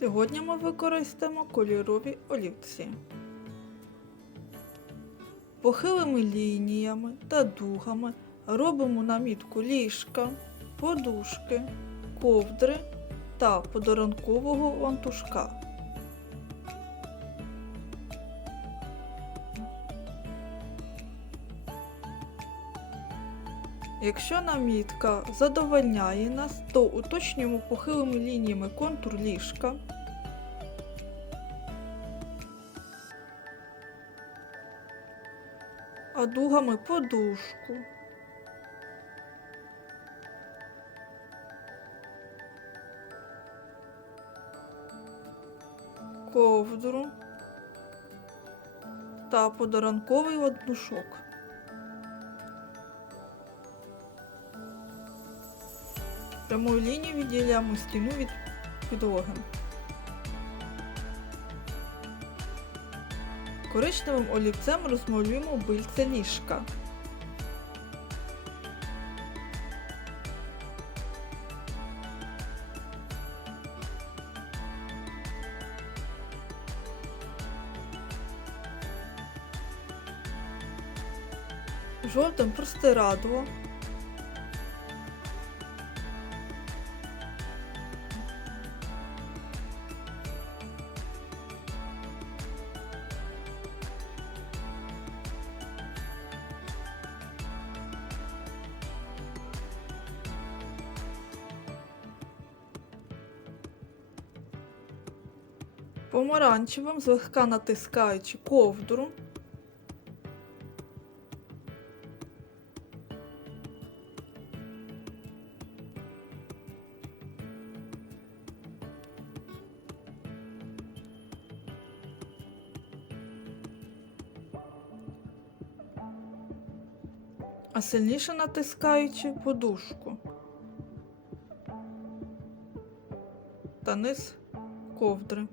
Сьогодні ми використаємо кольорові олівці. Похилими лініями та дугами робимо намітку ліжка, подушки, ковдри та подарункового лантушка. Якщо намітка задовольняє нас, то уточнюємо похилими лініями контур ліжка. А дугами подушку. Ковдру та подарунковий ладнушок. Прямою лінією відділяємо стіну від підлоги. Коричневим олівцем розмалюємо бильце ліжка. Жовтим простирадло. Помаранчевим, злегка натискаючи ковдру. А сильніше натискаючи подушку. Та низ ковдри.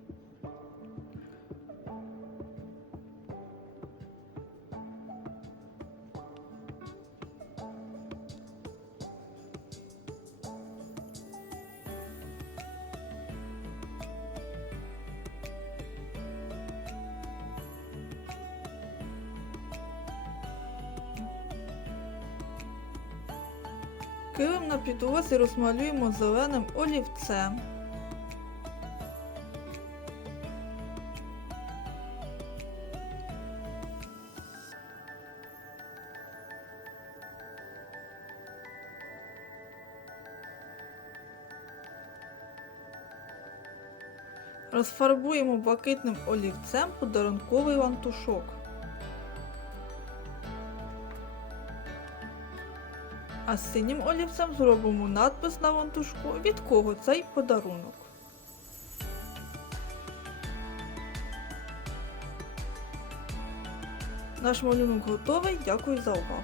Килим на підлозі розмалюємо зеленим олівцем. Розфарбуємо блакитним олівцем подарунковий лантушок. А з синім олівцем зробимо надпис на вантушку, від кого цей подарунок. Наш малюнок готовий. Дякую за увагу.